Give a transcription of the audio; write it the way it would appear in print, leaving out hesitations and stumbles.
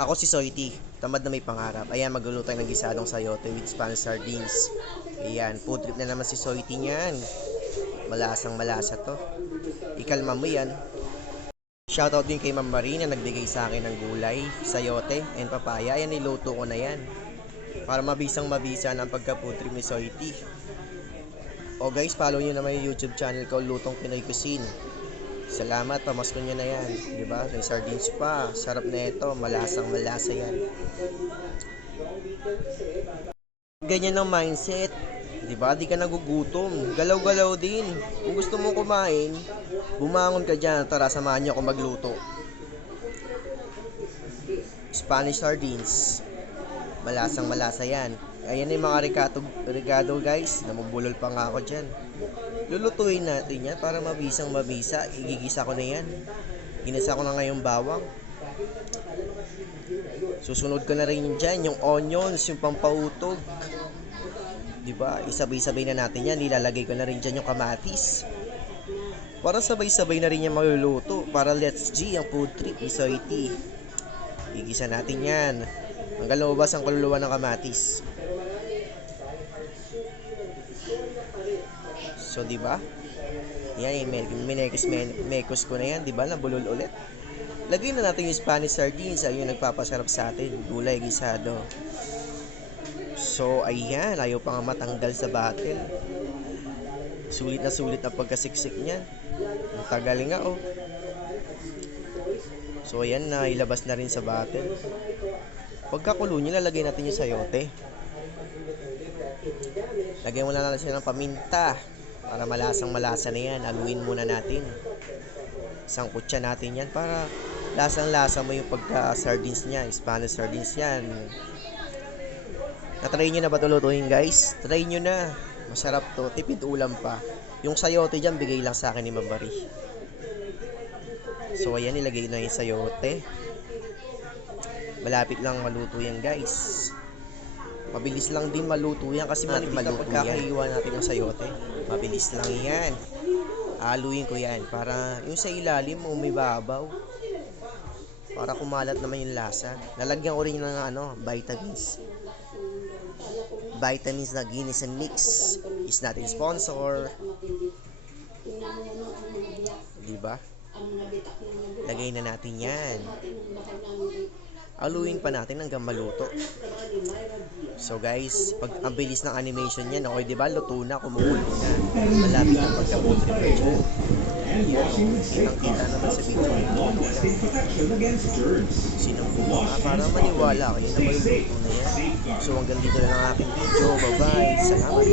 Ako si Soity, tamad na may pangarap. Ayan, magluluto tayo ng gisadong sayote with Spanish sardines. Ayan, food trip na naman si Soity niyan. Malasang malasa to. Ikalma mo yan. Shoutout din kay Ma'am Marie na nagbigay sa akin ng gulay, sayote, and papaya. Ayan, niluto ko na yan. Para mabisang mabisa ang pagka-food trip ni Soity. O guys, follow nyo naman yung YouTube channel ko, Lutong Pinoy Cuisine. Salamat, pamasko nyo na yan. Diba? May sardines pa. Sarap na ito. Malasang malasa yan. Ganyan ang mindset. Diba? Di ka nagugutom. Galaw-galaw din. Kung gusto mo kumain, bumangon ka dyan. Tara, samahan nyo ako magluto. Spanish sardines. Malasang malasa yan. Ayan yung mga regado guys. Namubulol pa nga ako dyan. Lulutuin natin yan para mabisang mabisa. Igigisa ko na yan. Ginisa ko na ngayong bawang. Susunod ko na rin dyan yung onions, yung pampautog. Diba? Isabay-sabay na natin yan. Nilalagay ko na rin dyan yung kamatis. Para sabay-sabay na rin yan maluluto. Para let's G ang food trip ni Soity. Igisa natin yan hanggang lumabas ang kaluluwa ng kamatis. So, di ba? Yan, mekos ko na yan, di ba? Nabulol ulit. Lagyan na natin yung Spanish sardines. Ayun, nagpapasarap sa atin. Gulay, gisado. So, ayan. Ayaw pa nga matanggal sa battle. Sulit na pagkasiksik niyan. Ang tagal nga, oh. So, ayan na. Ilabas na rin sa battle. Pagkakulo niya, lalagay natin yung sayote. Lagyan mo na natin siya ng paminta. Para malasang malasa na yan. Haluin muna natin. Isang kutsa natin yan para lasang lasa mo yung pagka sardines niya. Spanish sardines yan. Na-try nyo na ba ito lutuin guys? Try nyo na. Masarap to. Tipid ulam pa. Yung sayote dyan bigay lang sa akin ni Mabari. So ayan, ilagay na yung sayote. Malapit lang maluto yan guys. Mabilis lang din maluto yan kasi pagkakaiwa natin ng sayote. Mabilis lang yan. Haluin ko yan para yung sa ilalim mo may babaw. Para kumalat naman yung lasa. Lalagyan ko rin ng vitamins. Vitamins na Guinness and Mix. Is natin sponsor. Diba? Lagay na natin yan. Haluin pa natin hanggang maluto. So guys, pag ang bilis ng animation niyan, okay, di ba? Luto na, kumukulo na. Malapit ang pagka-food trip dyan. Kitang-kita naman sa video. Sinubukan nga para maniwala kayo na maluluto na yan. So hanggang dito na lang aking video. Bye-bye. Salamat.